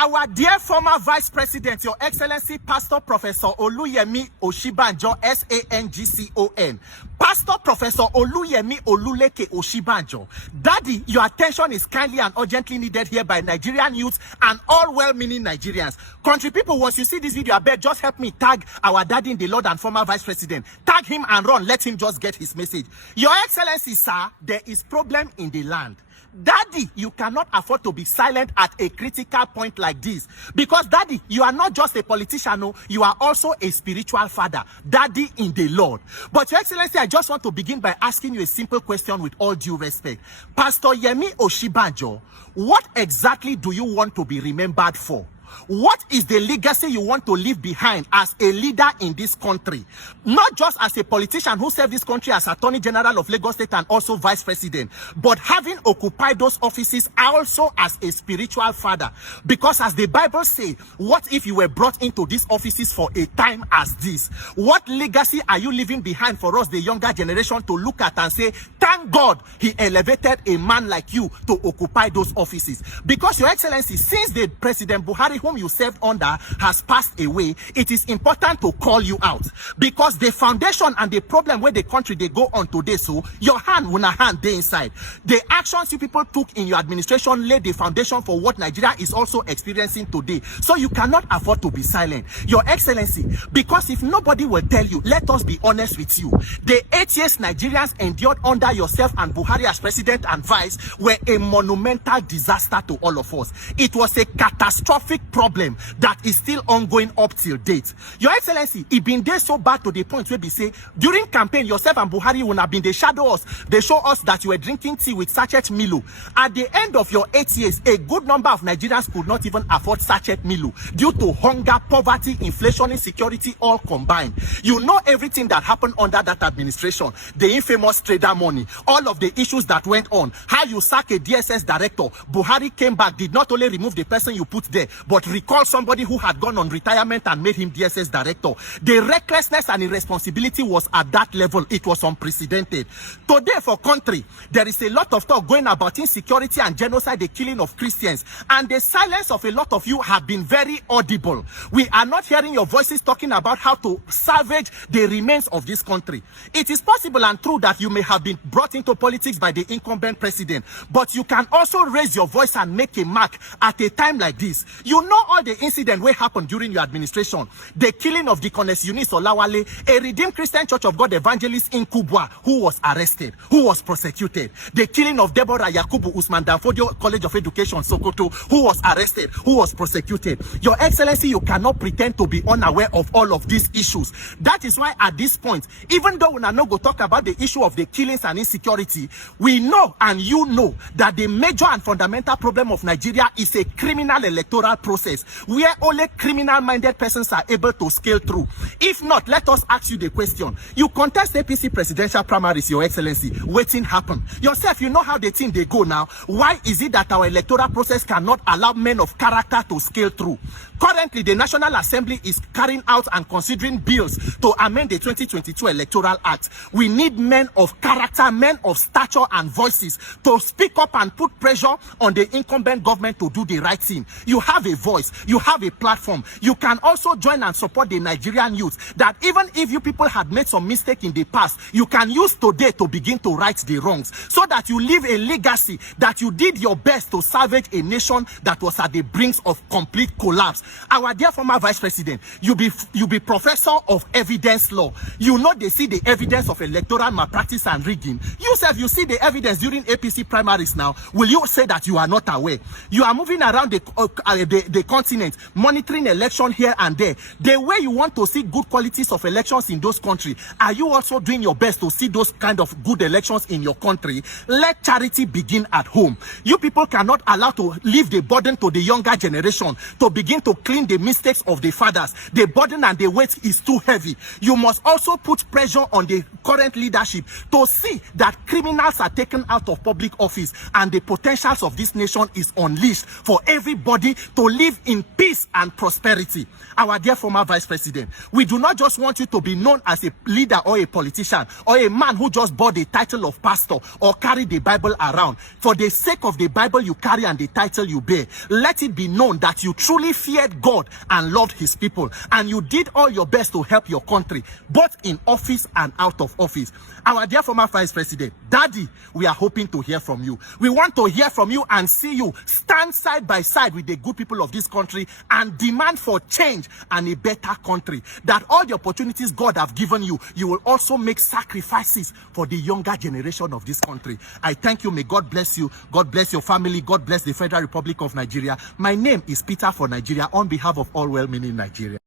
Our dear former Vice President, Your Excellency Pastor Professor Yemi Osibanjo, SANGCON. Pastor Professor Yemi Oluleke Osibanjo. Daddy, your attention is kindly and urgently needed here by Nigerian youths and all well-meaning Nigerians. Country people, once you see this video, I beg, just help me tag our daddy in the Lord and former Vice President. Tag him and run. Let him just get his message. Your Excellency, sir, there is problem in the land. Daddy, you cannot afford to be silent at a critical point like this. Because, Daddy, you are not just a politician, no, you are also a spiritual father. Daddy in the Lord. But, Your Excellency, I just want to begin by asking you a simple question with all due respect. Pastor Yemi Osibanjo, what exactly do you want to be remembered for? What is the legacy you want to leave behind as a leader in this country? Not just as a politician who served this country as Attorney General of Lagos State and also Vice President, but having occupied those offices also as a spiritual father. Because as the Bible says, what if you were brought into these offices for a time as this? What legacy are you leaving behind for us, the younger generation, to look at and say, thank God he elevated a man like you to occupy those offices? Because, Your Excellency, since the President Buhari, whom you served under, has passed away, it is important to call you out, because the foundation and the problem where the country they go on today, so your hand will not hand there inside. The actions you people took in your administration laid the foundation for what Nigeria is also experiencing today. So you cannot afford to be silent, Your Excellency, because if nobody will tell you, let us be honest with you, the 8 years Nigerians endured under yourself and Buhari as president and vice were a monumental disaster to all of us. It was a catastrophic problem that is still ongoing up till date. Your Excellency, it been there so bad to the point where we say during campaign yourself and Buhari will have been, they shadow us, they show us that you were drinking tea with sachet Milo. At the end of your 8 years, a good number of Nigerians could not even afford sachet Milo due to hunger, poverty, inflation, insecurity, all combined. You know everything that happened under that administration, the infamous trader money, all of the issues that went on, how you sack a DSS director. Buhari came back, did not only remove the person you put there, but recall somebody who had gone on retirement and made him DSS director. The recklessness and irresponsibility was at that level. It was unprecedented. Today for country, there is a lot of talk going about insecurity and genocide, the killing of Christians, and the silence of a lot of you have been very audible. We are not hearing your voices talking about how to salvage the remains of this country. It is possible and true that you may have been brought into politics by the incumbent president, but you can also raise your voice and make a mark at a time like this. You know all the incident where happened during your administration. The killing of Deaconess Eunice Olawale, a Redeemed Christian Church of God evangelist in Kubwa, who was arrested, who was prosecuted. The killing of Deborah Yakubu Usman Danfodio College of Education, Sokoto, who was arrested, who was prosecuted. Your Excellency, you cannot pretend to be unaware of all of these issues. That is why at this point, even though we are not going to talk about the issue of the killings and insecurity, we know and you know that the major and fundamental problem of Nigeria is a criminal electoral process where only criminal-minded persons are able to scale through. If not, let us ask you the question. You contest APC presidential primaries, Your Excellency. Waiting happen. Yourself, you know how the thing they go now. Why is it that our electoral process cannot allow men of character to scale through? Currently, the National Assembly is carrying out and considering bills to amend the 2022 Electoral Act. We need men of character, men of stature and voices to speak up and put pressure on the incumbent government to do the right thing. You have a voice, you have a platform. You can also join and support the Nigerian youth, that even if you people had made some mistake in the past, you can use today to begin to right the wrongs, so that you leave a legacy that you did your best to salvage a nation that was at the brink of complete collapse. Our dear former Vice President, you be professor of evidence law. You know they see the evidence of electoral malpractice and rigging. You see the evidence during APC primaries now. Will you say that you are not aware? You are moving around the continent, monitoring election here and there. The way you want to see good qualities of elections in those countries, are you also doing your best to see those kind of good elections in your country? Let charity begin at home. You people cannot allow to leave the burden to the younger generation to begin to clean the mistakes of the fathers. The burden and the weight is too heavy. You must also put pressure on the current leadership to see that criminals are taken out of public office and the potentials of this nation is unleashed for everybody to live in peace and prosperity. Our dear former vice president, we do not just want you to be known as a leader or a politician or a man who just bought the title of pastor or carry the Bible around. For the sake of the Bible you carry and the title you bear, let it be known that you truly feared God and loved his people, and you did all your best to help your country, both in office and out of office. Our dear former vice president, Daddy, we are hoping to hear from you. We want to hear from you and see you stand side by side with the good people of this country and demand for change and a better country. That all the opportunities God have given you, you will also make sacrifices for the younger generation of this country. I thank you. May God bless you. God bless your family. God bless the Federal Republic of Nigeria. My name is Peter for Nigeria on behalf of all well-meaning Nigeria.